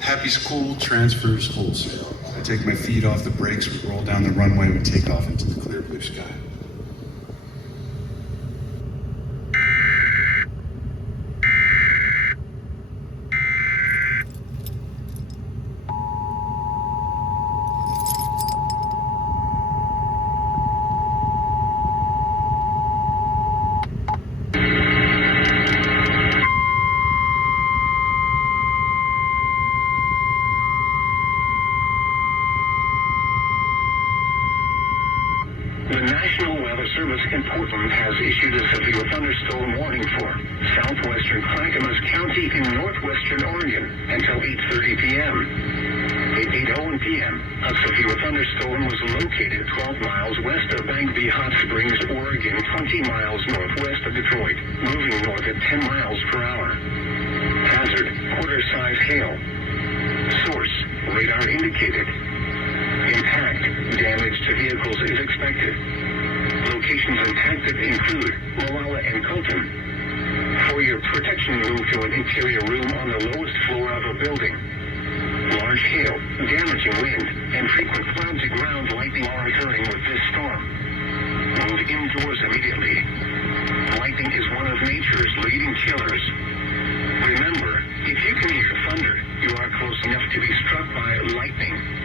Happy school transfers wholesale. I take my feet off the brakes, we roll down the runway, we take off into the clear blue sky. The National Weather Service in Portland has issued a severe thunderstorm warning for southwestern Clackamas County in northwestern Oregon until 8:30 p.m. At 8:01 p.m., a severe thunderstorm was located 12 miles west of Bagby Hot Springs, Oregon, 20 miles northwest of Detroit, moving north at 10 miles per hour. Hazard, quarter-size hail. Source, radar indicated. Impact, damage to vehicles is expected. Locations impacted include Molalla and Colton. For your protection, move to an interior room on the lowest floor of a building. Large hail, damaging wind, and frequent cloud-to-ground lightning are occurring with this storm. Move indoors immediately. Lightning is one of nature's leading killers. Remember, if you can hear thunder, you are close enough to be struck by lightning.